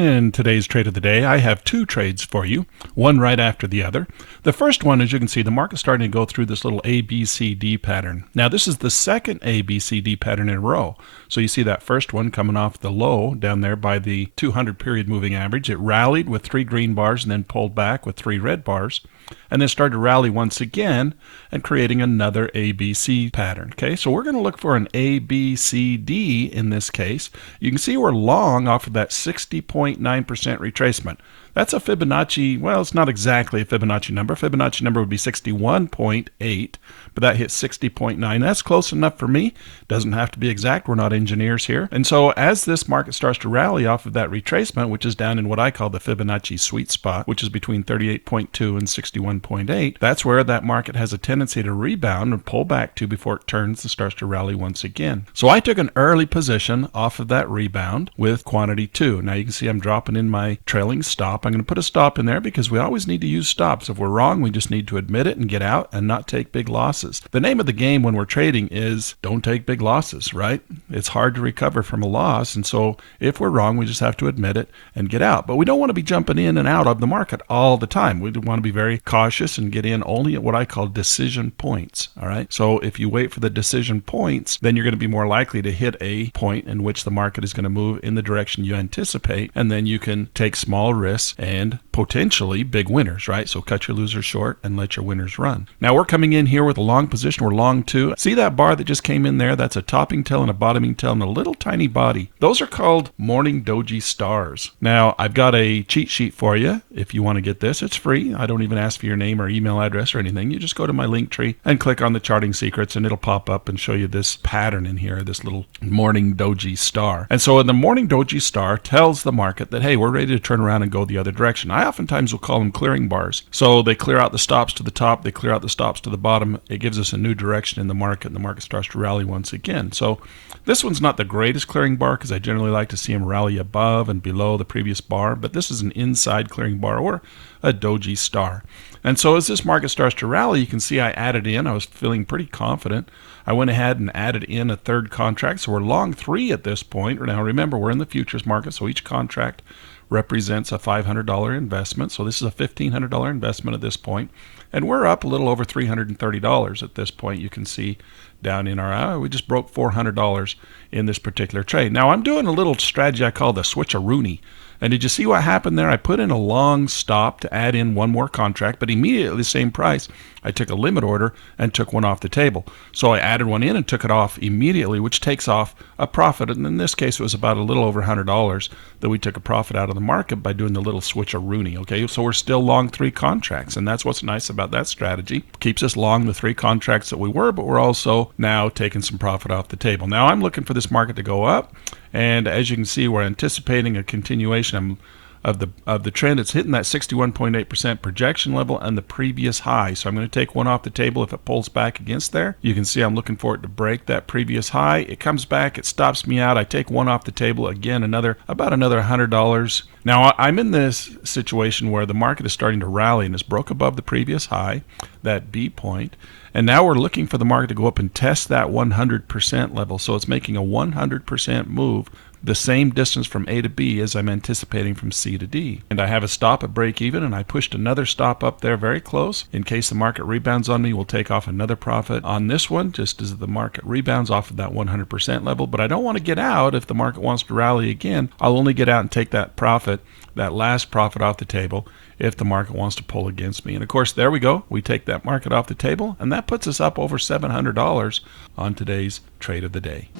In today's trade of the day, I have two trades for you, one right after the other. The first one, as you can see, the market's starting to go through this little ABCD pattern. Now, this is the second ABCD pattern in a row. So you see that first one coming off the low down there by the 200 period moving average. It rallied with 3 green bars and then pulled back with 3 red bars, and then started to rally once again and creating another ABC pattern. Okay, so we're going to look for an ABCD in this case. You can see we're long off of that 60.9% retracement. That's a Fibonacci, well, it's not exactly a Fibonacci number. Fibonacci number would be 61.8, but that hits 60.9. That's close enough for me. Doesn't have to be exact. We're not engineers here. And so as this market starts to rally off of that retracement, which is down in what I call the Fibonacci sweet spot, which is between 38.2 and 61.8, that's where that market has a tendency to rebound and pull back to before it turns and starts to rally once again. So I took an early position off of that rebound with quantity 2. Now you can see I'm dropping in my trailing stop. I'm going to put a stop in there because we always need to use stops. If we're wrong, we just need to admit it and get out and not take big losses. The name of the game when we're trading is don't take big losses, right? It's hard to recover from a loss, and so if we're wrong, we just have to admit it and get out. But we don't want to be jumping in and out of the market all the time. We want to be very cautious and get in only at what I call decision points, all right? So if you wait for the decision points, then you're going to be more likely to hit a point in which the market is going to move in the direction you anticipate, and then you can take small risks and potentially big winners, right? So cut your losers short and let your winners run. Now we're coming in here with a long position. We're long 2. See that bar that just came in there? That's a topping tail and a bottoming tail and a little tiny body. Those are called morning doji stars. Now I've got a cheat sheet for you if you want to get this. It's free. I don't even ask for your name or email address or anything. You just go to my link tree and click on the charting secrets and it'll pop up and show you this pattern in here, this little morning doji star. And so the morning doji star tells the market that, hey, we're ready to turn around and go the other direction. I oftentimes will call them clearing bars. So they clear out the stops to the top, they clear out the stops to the bottom. It gives us a new direction in the market, and the market starts to rally once again. So this one's not the greatest clearing bar because I generally like to see them rally above and below the previous bar, but this is an inside clearing bar or a doji star. And so as this market starts to rally, you can see I added in. I was feeling pretty confident. I went ahead and added in a third contract. So we're long 3 at this point. Now remember, we're in the futures market, so each contract represents a $500 investment. So this is a $1,500 investment at this point. And we're up a little over $330 at this point. You can see down in our, we just broke $400 in this particular trade. Now I'm doing a little strategy I call the Switch-A-Rooney. And did you see what happened there? I put in a long stop to add in one more contract, but immediately the same price, I took a limit order and took one off the table. So I added one in and took it off immediately, which takes off a profit. And in this case, it was about a little over $100 that we took a profit out of the market by doing the little Switch-A-Rooney. Okay, so we're still long 3 contracts, and that's what's nice about that strategy. Keeps us long the 3 contracts that we were, but we're also now taking some profit off the table. Now I'm looking for this market to go up. And as you can see, we're anticipating a continuation of the trend. It's hitting that 61.8% projection level and the previous high. So I'm going to take one off the table if it pulls back against there. You can see I'm looking for it to break that previous high. It comes back, it stops me out. I take one off the table again, about another $100. Now I'm in this situation where the market is starting to rally and it's broke above the previous high, that B point. And now we're looking for the market to go up and test that 100% level. So it's making a 100% move, the same distance from A to B as I'm anticipating from C to D. And I have a stop at break even, and I pushed another stop up there very close. In case the market rebounds on me, we'll take off another profit on this one, just as the market rebounds off of that 100% level. But I don't want to get out if the market wants to rally again. I'll only get out and take that profit, that last profit off the table, if the market wants to pull against me. And of course, there we go. We take that market off the table, and that puts us up over $700 on today's trade of the day.